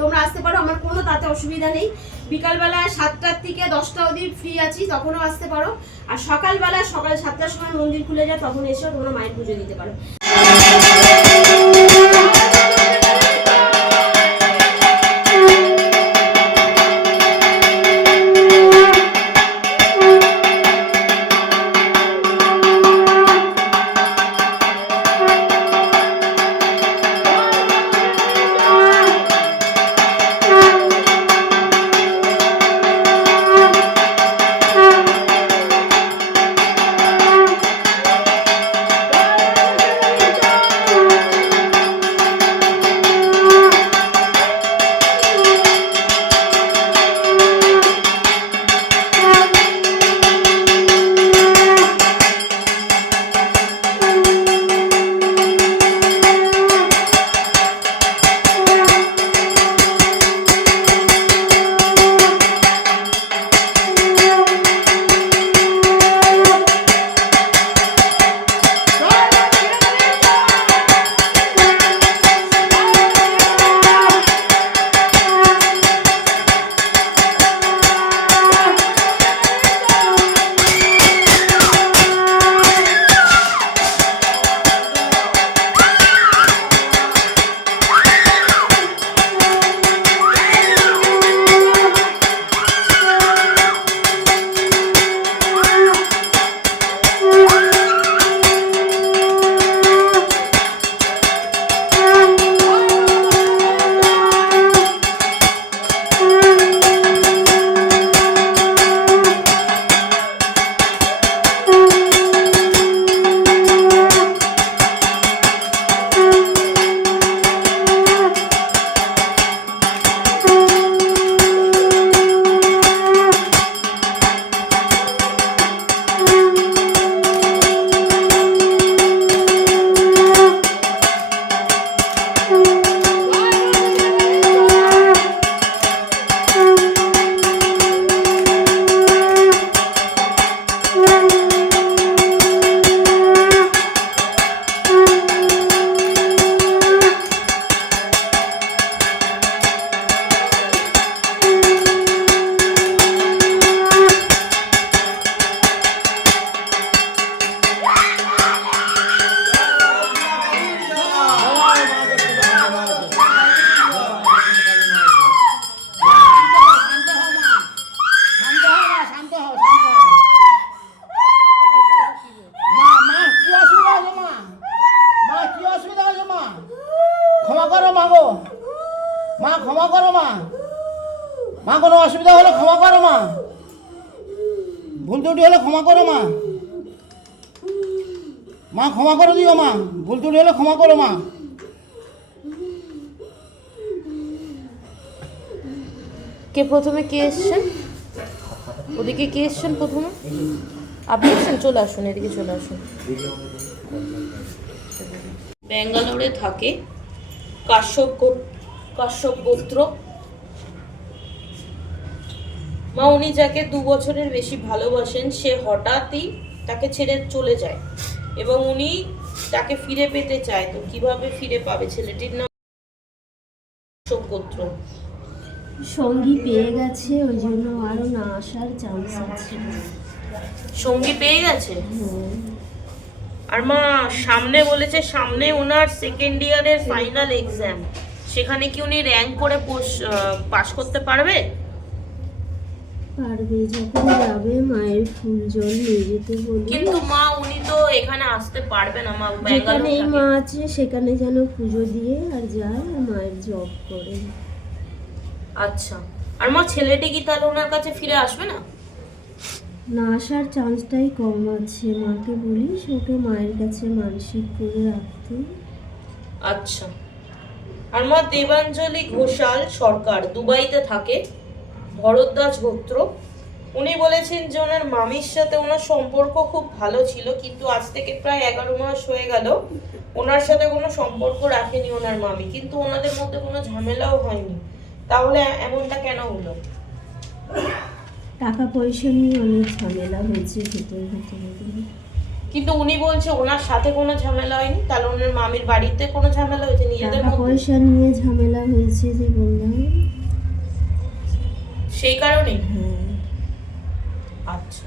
তোমরা আসতে পারো, আমার কোনো তাতে অসুবিধা নেই। বিকালবেলা সাতটার থেকে দশটা অবধি ফ্রি আছি, তখনও আসতে পারো। আর সকালবেলা সকাল সাতটার সময় মন্দির খুলে যায়, তখন এসেও তোমরা মায়ের পুজো দিতে পারো। মা কোনো অসুবিধা হলে ক্ষমা করো মা। ভুল ত্রুটি হলে ক্ষমা করো মা। মা ক্ষমা করে দিও মা। ভুল ত্রুটি হলে ক্ষমা করো মা। কে প্রথমে কে এসছেন? ওদিকে কে এসছেন প্রথমে? আপনি এসছেন? চলে আসুন এদিকে চলে আসুন। ব্যাঙ্গালোরে থাকে কাশ্যপ কাশ্যপ গোত্র। মা উনি যাকে দু বছরের বেশি ভালোবাসেন সে হঠাৎই তাকে ছেড়ে চলে যায় এবং উনি তাকে ফিরে পেতে চায়। তো কীভাবে ফিরে পাবে ছেলেটির নাম? গোত্র সঙ্গী পেয়ে গেছে ওই জন্য আরও না আসার চান্স আছে। সঙ্গী পেয়ে গেছে? আর মা সামনে বলেছে সামনে ওনার সেকেন্ড ইয়ারের ফাইনাল এক্সাম সেখানে কি উনি র্যাঙ্ক করে পাশ করতে পারবে? পারবে যখন যাবে মায়ের ফুল জল নিয়ে যেতে কিন্তু মা উনি তো এখানে আসতে পারবে না মা যেখানে ব্যাঙ্গালোর এই মা আছে সেখানে যেন পুজো দিয়ে আর যায় আর মায়ের জব করে। আচ্ছা। আর মা ছেলেটি কি তাহলে ওনার কাছে ফিরে আসবে না? না আসার চান্সটাই কম আছে মাকে বলিস ওকে মায়ের কাছে মানসিক করে রাখতে। আচ্ছা। আর মা দেবাঞ্জলি ঘোষাল সরকার দুবাইতে থাকে। ভরদ্বাজ গোত্র। উনি বলেছেন যে ওনার মামির সাথে ওনার সম্পর্ক খুব ভালো ছিল কিন্তু আজ থেকে প্রায় এগারো মাস হয়ে গেল ওনার সাথে কোনো সম্পর্ক রাখেনি ওনার মামি কিন্তু ওনাদের মধ্যে কোনো ঝামেলাও হয়নি। তাহলে এমনটা কেন হলো? টাকা পয়সা নিয়ে অনেক ঝামেলা হয়েছে ভেতরে ভেতরে কিন্তু উনি বলছে ওনার সাথে কোনো ঝামেলা হয়নি তাহলে ওনার মামির বাড়িতে কোনো ঝামেলা হয়েছে নিজেদের পয়সা নিয়ে ঝামেলা হয়েছে যে বললাম। সেই কারণে আচ্ছা।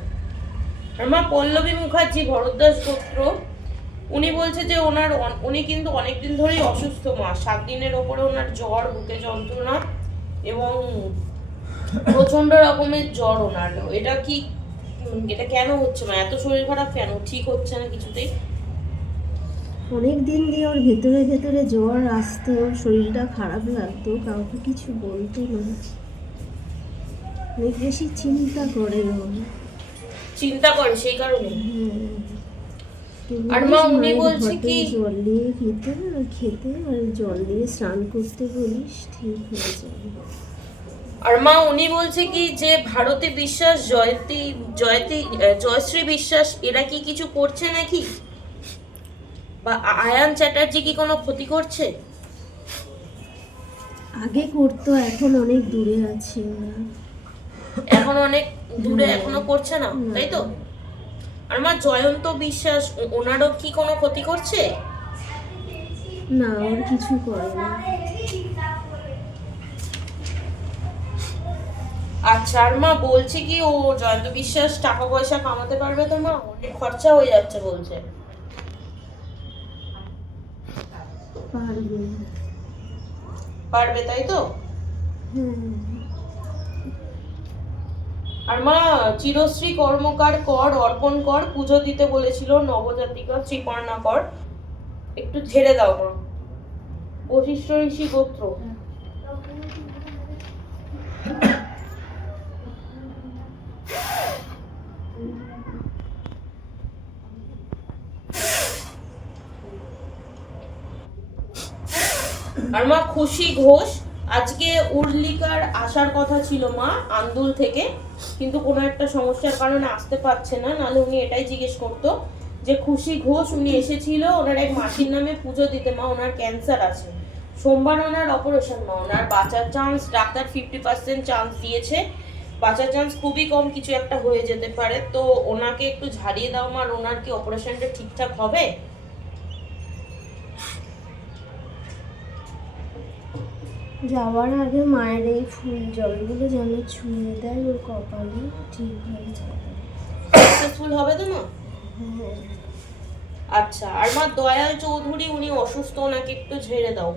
মা পল্লবী মুখার্জি ভরদ্বাস গোত্র উনি বলছে যে ওনার উনি কিন্তু অনেকদিন ধরেই অসুস্থ মা। সাত দিনের ওপরে ওনার জ্বর বুকে যন্ত্রণা এবং প্রচণ্ড রকমের জ্বর ওনার। এটা কি এটা কেন হচ্ছে মা এত শরীর খারাপ কেন? ঠিক হচ্ছে না কিছুতেই? অনেক দিন দিয়ে ওর ভেতরে ভেতরে জ্বর আসতো শরীরটা খারাপ লাগতো কাউকে কিছু বলতো না। অনেক বেশি চিন্তা করে ও চিন্তা করে সেই কারণে। আর মা উনি বলছে কি- জল দিয়ে খেতে আর খেতে আর জল দিয়ে স্নান করতে বলিস ঠিক হয়ে যাবে। আর মা উনি বলছে কি যে ভারতী বিশ্বাস জয়তী জয়তী জয়শ্রী বিশ্বাস এরা কি কিছু করছে নাকি? বা আয়ান চ্যাটার্জি কি কোনো ক্ষতি করছে? আগে করতো এখন অনেক দূরে আছে ওরা। এখন অনেক দূরে এখনও করছে না তাই তো? আর মা জয়ন্ত বিশ্বাস ওনারও কি কোনো ক্ষতি করছে? না ওর কিছু করে না। আচ্ছা আর মা বলছে কি ও জয়ন্ত বিশ্বাস টাকা পয়সা কামাতে পারবে তো মা? অনেক খরচা হয়ে যাচ্ছে বলছে। পারবে। পারবে তাই তো? হ্যাঁ আর মা, চিরশ্রী কর্মকার কর, অর্পণ কর, পুজো দিতে বলেছিল নবজাতিকা শ্রীপর্ণা কর। একটু ঝেড়ে দাও মা। বশিষ্ঠ ঋষি গোত্র। আর মা, খুশি ঘোষ। আজকে উর্লিকার আসার কথা ছিল মা, আন্দুল থেকে। কিন্তু কোনো একটা সমস্যার কারণে আসতে পারছে না। নাহলে উনি এটাই জিজ্ঞেস করতো যে, খুশি ঘোষ উনি এসেছিল, ওনার এক মাসির নামে পুজো দিতে। মা, ওনার ক্যান্সার আছে। সোমবার ওনার অপারেশন মা, ওনার বাঁচার chance doctor fifty percent chance দিয়েছে। বাঁচার চান্স খুবই কম, কিছু একটা হয়ে যেতে পারে। তো ওনাকে একটু ঝাড়িয়ে দাও, মা, আর ওনার কি অপারেশনটা ঠিকঠাক হবে? যাওয়ার আগে মায়ের এই ফুল জলগুলো যেন ছুঁয়ে দেয় ওর কপালে ঠিক হয়ে যাবে ফুল হবে তো না হ্যাঁ। আচ্ছা আর মা দয়াল চৌধুরী উনি অসুস্থ ওনাকে একটু ঝেড়ে দাও।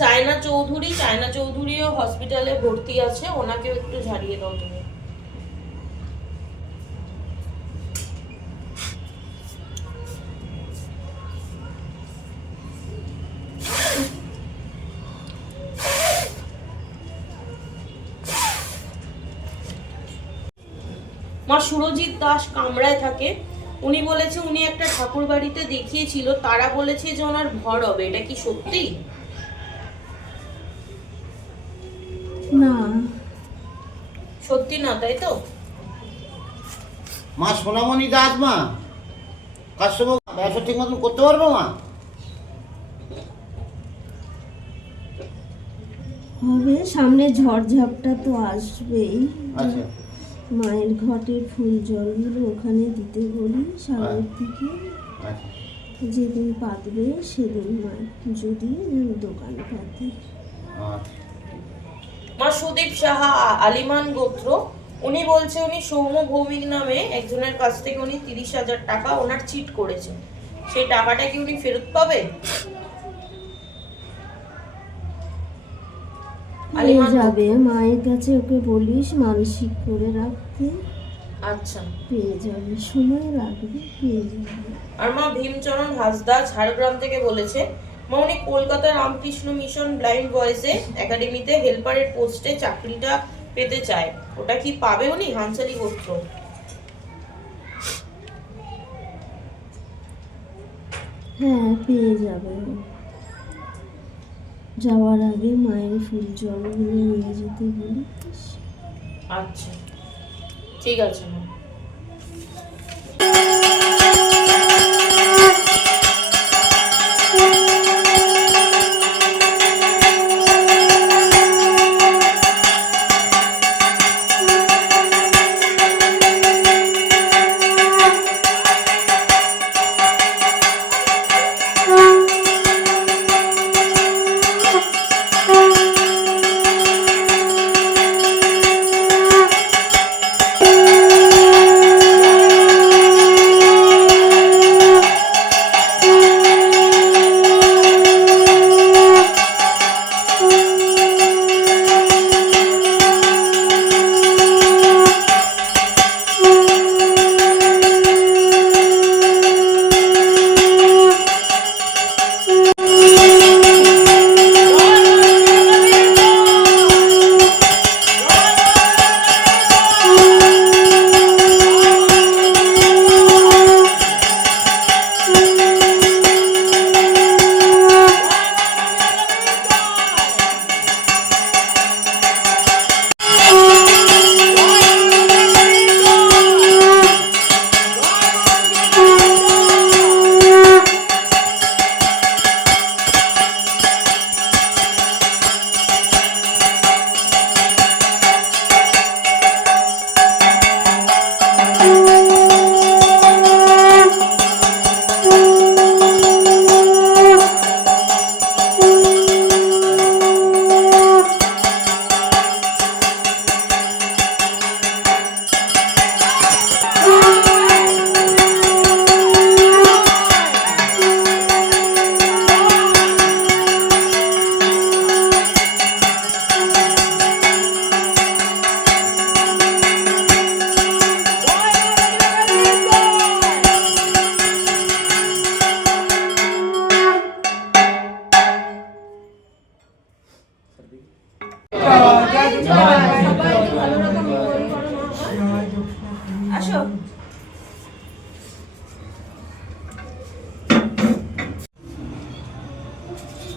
চায়না চৌধুরী, চায়না চৌধুরীও হসপিটালে ভর্তি আছে, ওনাকেও একটু ঝাড়িয়ে দাও তুমি। মা সুরজিৎ দাস কামরায় থাকে। উনি বলেছে, উনি একটা ঠাকুর বাড়িতে দেখিয়েছিল, তারা বলেছে যে ওনার ভর হবে এটা কি সত্যি? মা সোনামণি দাস মা। কাস্টমার ব্যবসা ঠিক মতন করতে পারব মা? হবে সামনে ঝড়ঝাপটা তো আসবেই। আচ্ছা। মায়ের ঘটের ফুল জলগুলো ওখানে দিতে বলি সামনের দিকে। আচ্ছা। যেদিন পাতবে সেদিন দিয়ে আমি দোকান পাতি। আচ্ছা। মা সুদীপ সাহা আলিমান গোত্র। উনি বলছে উনি সৌম্য ভৌমিক নামে একজনের কাছ থেকে উনি তিরিশ হাজার টাকা ওনার চিট করেছে। সেই টাকাটা কি উনি ফেরত পাবে? যাবে? মায়ের কাছে ওকে বলিস মানসিক করে রাখতে। আচ্ছা। পেয়ে যাবে সময় লাগবে পেয়ে যাবে। আর মা ভীমচরণ হাসদা ঝাড়গ্রাম থেকে বলেছে মা উনি কলকাতা রামকৃষ্ণ মিশন ব্লাইন্ড বয়েজে একাডেমিতে হেল্পারের পোস্টে চাকরিটা পেতে চায়। ওটা কি পাবে উনি? হানসারি গোত্র হ্যাঁ পেয়ে যাবে। যাওয়ার আগে মায়ের ফুল জলগুলো নিয়ে যেতে বলিস। আচ্ছা। ঠিক আছে মা।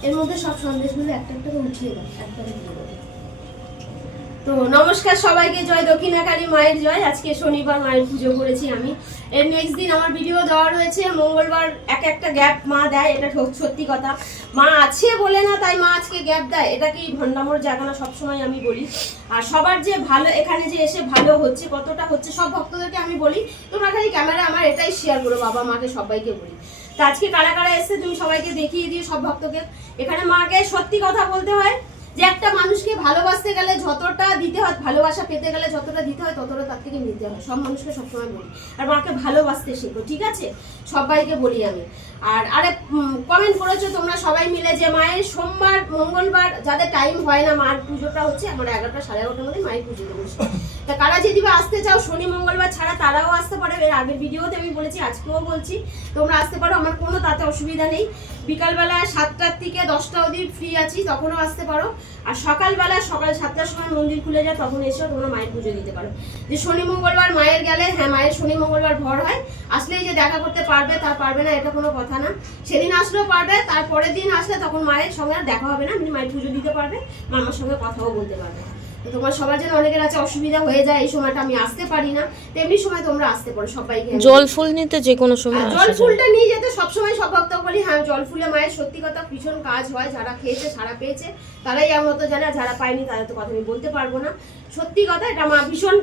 এর মধ্যে সব সন্দেশগুলো একটা একটা উঠিয়ে দাও, একবারে তো নমস্কার সবাইকে, জয় দক্ষিণাকালী মায়ের জয়। আজকে শনিবার মায়ের পুজো করেছি আমি। এর নেক্সট দিন আমার ভিডিও দেওয়া রয়েছে। মঙ্গলবার এক একটা গ্যাপ মা দেয়, এটা সত্যি কথা। মা আছে বলে না, তাই মা আজকে গ্যাপ দেয়। এটাকেই ভণ্ডামোর জাগানো সবসময় আমি বলি। আর সবার যে ভালো, এখানে যে এসে ভালো হচ্ছে, কতটা হচ্ছে, সব ভক্তদেরকে আমি বলি। তোমরা খালি ক্যামেরা আমার এটাই শেয়ার করো, বাবা মাকে সবাইকে বলি। আজকে কারা কারা এসছে তুমি সবাইকে দেখিয়ে দিও, সব ভক্তকে। এখানে মাকে সত্যি কথা বলতে হয় যে একটা মানুষকে ভালোবাসতে গেলে যতটা দিতে হয়, ভালোবাসা পেতে গেলে যতটা দিতে হয়, ততটা তার থেকে নিতে হয়। সব মানুষকে সবসময় বলি। আর মাকে ভালোবাসতে শেখো, ঠিক আছে? সবাইকে বলি আমি। আর আরে কমেন্ট করেছ তোমরা সবাই মিলে যে মায়ের সোমবার, মঙ্গলবার যাদের টাইম হয় না, মার পুজোটা হচ্ছে আমার এগারোটা সাড়ে এগারোটার মধ্যে মায়ের পুজো বসে তা কারা যদি আসতে চাও, শনি, মঙ্গলবার ছাড়া তারাও আসতে পারো। এর আগের ভিডিওতে আমি বলেছি, আজকেও বলছি, তোমরা আসতে পারো, আমার কোনো তাতে অসুবিধা নেই। বিকালবেলা সাতটার থেকে দশটা অবধি ফ্রি আছি, তখনও আসতে পারো। আর সকালবেলা, সকাল সাতটার সময় মন্দির খুলে যায় তখন এসেও তোমরা মায়ের পুজো দিতে পারো। যে শনি, মঙ্গলবার মায়ের গেলে হ্যাঁ মায়ের শনি, মঙ্গলবার ভর হয়। আসলেই যে দেখা করতে পারবে, তা পারবে না, এটা কোনো কথা না। সেদিন আসলেও পারবে, তারপরের দিন আসলে তখন মায়ের সঙ্গে আর দেখা হবে না। আপনি মায়ের পুজো দিতে পারবে, মামার সঙ্গে কথাও বলতে পারবে। তোমার সবার জন্য অনেকের আছে অসুবিধা হয়ে যায় এই সময়টা আমি আসতে পারি না। তেমনি সময় তোমরা আসতে পারো সবাইকে। জল ফুল নিতে যে কোনো সময় জল ফুলটা নিয়ে যেতে সবসময় সব ভক্ত বলি হ্যাঁ জল ফুলে মায়ের সত্যি কথা ভীষণ কাজ হয় যারা খেয়েছে সারা পেয়েছে তারাই আমার মতো জানে যারা পায়নি তাদের তো কথা আমি বলতে পারব না। সত্যি কথা এটা মা ভীষণ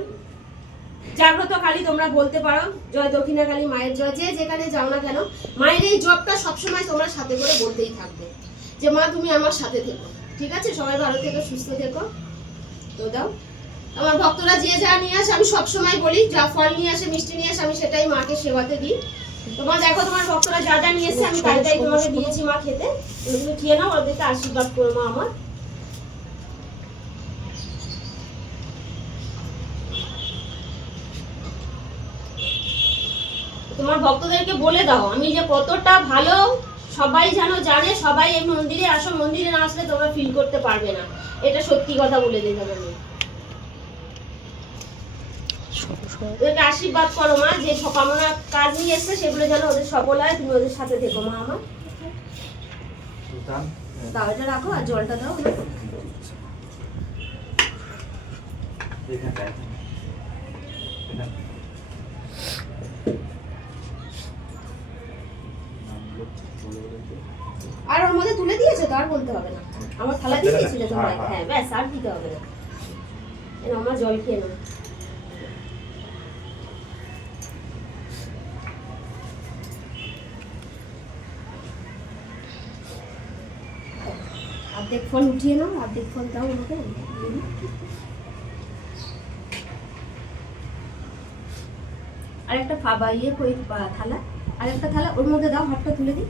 জাগ্রত কালী তোমরা বলতে পারো। জয় দক্ষিণা কালী মায়ের জয় যে যেখানে যাও না কেন মায়ের এই জবটা সবসময় তোমরা সাথে করে বলতেই থাকবে। যে মা তুমি আমার সাথে থেকো। ঠিক আছে? সবাই ভালো থেকো সুস্থ থেকো। তো দাও। আমার ভক্তরা যে যা নিয়ে আসে, আমি সবসময় বলি, যা ফল নিয়ে আসে, মিষ্টি নিয়ে আসে, আমি সেটাই মাকে সেবাতে দিই। তোমার দেখো, তোমার ভক্তরা যা যা নিয়ে এসে আমি তাই তাই তোমাকে দিয়েছি মা খেতে। তুমি খেয়ে নাও, ওদেরকে আশীর্বাদ করো মা আমার। তোমার ভক্তদেরকে বলে দাও, আমি যে কতটা ভালো সবাই যেন জানে, সবাই এই মন্দিরে আসো, মন্দিরে না আসলে তোমরা ফিল করতে পারবে না। এটা সত্যি কথা বলে দিলাম আমি ওদেরকে আশীর্বাদ করো মা, যে কামনা কাজ নিয়ে এসছে, সেগুলো যেন ওদের সফল হয়, তুমি ওদের সাথে থেকো মা আমার। দাও রাখো আর জলটা দাও। না ওর তুলে দিয়েছে তো আর বলতে হবে না। আমার থালা দিয়ে দিয়েছিলে তো হ্যাঁ। ব্যাস আর দিতে হবে না। নাও, আমার জল খেয়ে নাও। অর্ধেক ফল উঠিয়ে নাও অর্ধেক ফল দাও আমাকে। আর একটা ফাবা ইয়ে কই থালা। আর একটা থালা ওর মধ্যে দাও হাতটা তুলে দিই।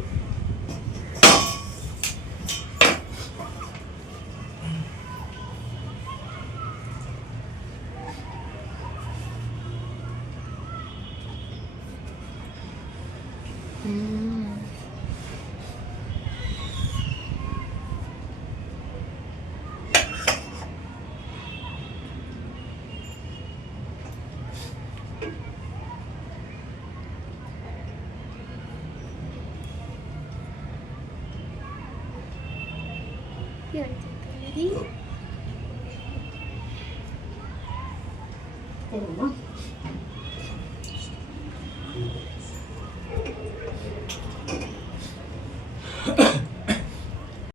Here, take a reading.